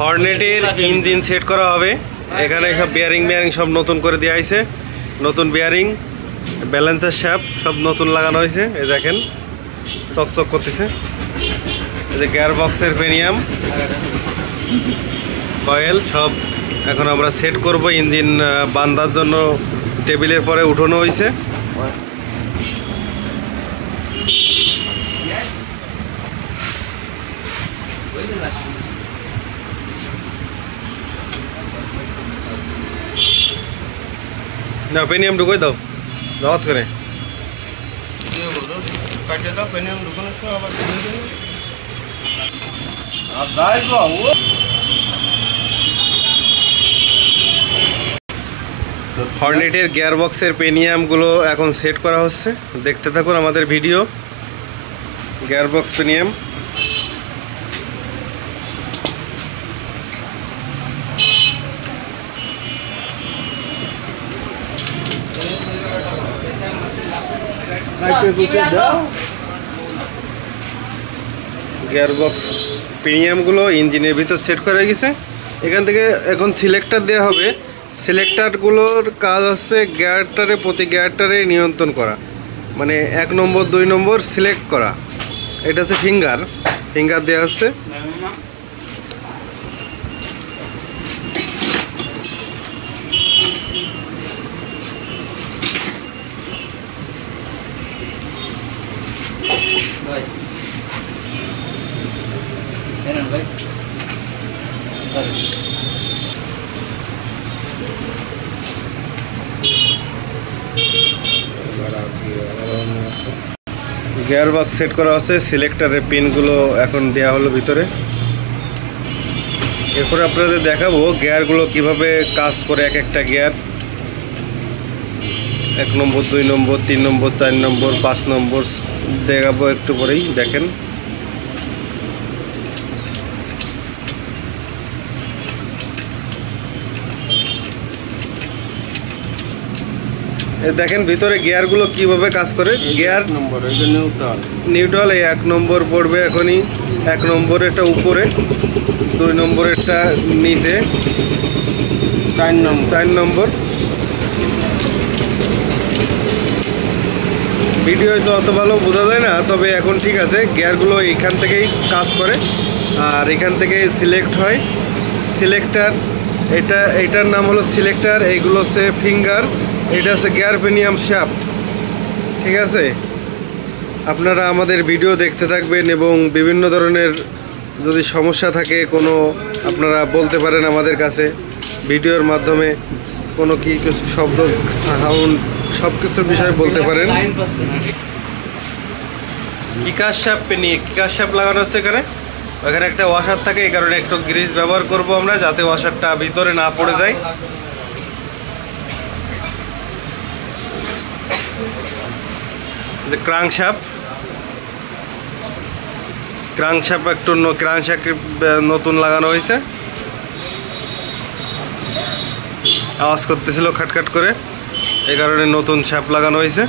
হর্নেটের engine set করা হবে। এখানে সব বিয়ারিং সব নতুন করে দেওয়া হয়েছে, নতুন বিয়ারিং, ব্যালেন্সের শ্যাফট সব নতুন লাগানো হয়েছে। এই দেখেন চকচক করতেছে। এই যে গিয়ার বক্সের পেনিয়াম, কয়েল সব এখন আমরা সেট করব। ইঞ্জিন বান্ধার জন্য টেবিলের পরে উঠানো হয়েছে। না পেনিয়াম ঢুকাই দাও দাওয়াত করে। হর্নেটের গিয়ার বক্সের পেনিয়ামগুলো এখন সেট করা হচ্ছে, দেখতে থাকুন আমাদের ভিডিও। গিয়ার বক্স পেনিয়াম গিয়ারবক্স প্রিমিয়ামগুলো ইঞ্জিনের ভিতর সেট করা গেছে। এখান থেকে এখন সিলেক্টর দেওয়া হবে। সিলেক্টরগুলোর কাজ হচ্ছে গিয়ারটারে, প্রতি গিয়ারটারে নিয়ন্ত্রণ করা, মানে 1 নম্বর 2 নম্বর সিলেক্ট করা। এটা হচ্ছে ফিঙ্গার দেওয়া হচ্ছে। গিয়ার বক্স সেট করা আছে, সিলেক্টরের পিনগুলো এখন দেওয়া হলো ভিতরে। এরপরে আপনাদের দেখাবো গিয়ারগুলো কিভাবে কাজ করে। একটা গিয়ার 1 নম্বর 2 নম্বর 3 নম্বর 4 নম্বর 5 নম্বর দেখাবো একটু পরেই। দেখেন দেখেন ভিতরে গিয়ারগুলো কিভাবে কাজ করে। গিয়ার নম্বর নিউট্রাল, এই 1 নম্বর পড়বে এখনই। 1 নম্বরেরটা উপরে, 2 নম্বরেরটা নিচে, 4 নম্বর। ভিডিও তো অত ভালো বোঝা যায় না, তবে এখন ঠিক আছে। গিয়ারগুলো এখান থেকেই কাজ করে আর এখান থেকে সিলেক্ট হয়। সিলেক্টর এটার নাম হলো সিলেক্টর, এইগুলো হচ্ছে ফিঙ্গার, এটা হচ্ছে গিয়ার পেনিয়াম শ্যাফট। ঠিক আছে, আপনারা আমাদের ভিডিও দেখতে থাকবেন এবং বিভিন্ন ধরনের যদি সমস্যা থাকে কোনো আপনারা বলতে পারেন আমাদের কাছে। ভিডিওর মাধ্যমে কোনো কিছু শব্দ, সাউন্ড সব কিছুর বিষয়ে বলতে পারেন। কিকার শ্যাফট লাগানো হচ্ছে এখানে। ওখানে একটা ওয়াশার থাকে, এই কারণে একটু গ্রিজ ব্যবহার করব আমরা, যাতে ওয়াশারটা ভিতরে না পড়ে যায়। ক্রাঙ্কশ্যাফট একটু নতুন লাগানো হয়েছে। আওয়াজ করতেছিল খাটখাট করে, এই কারণে নতুন শ্যাফট লাগানো হয়েছে।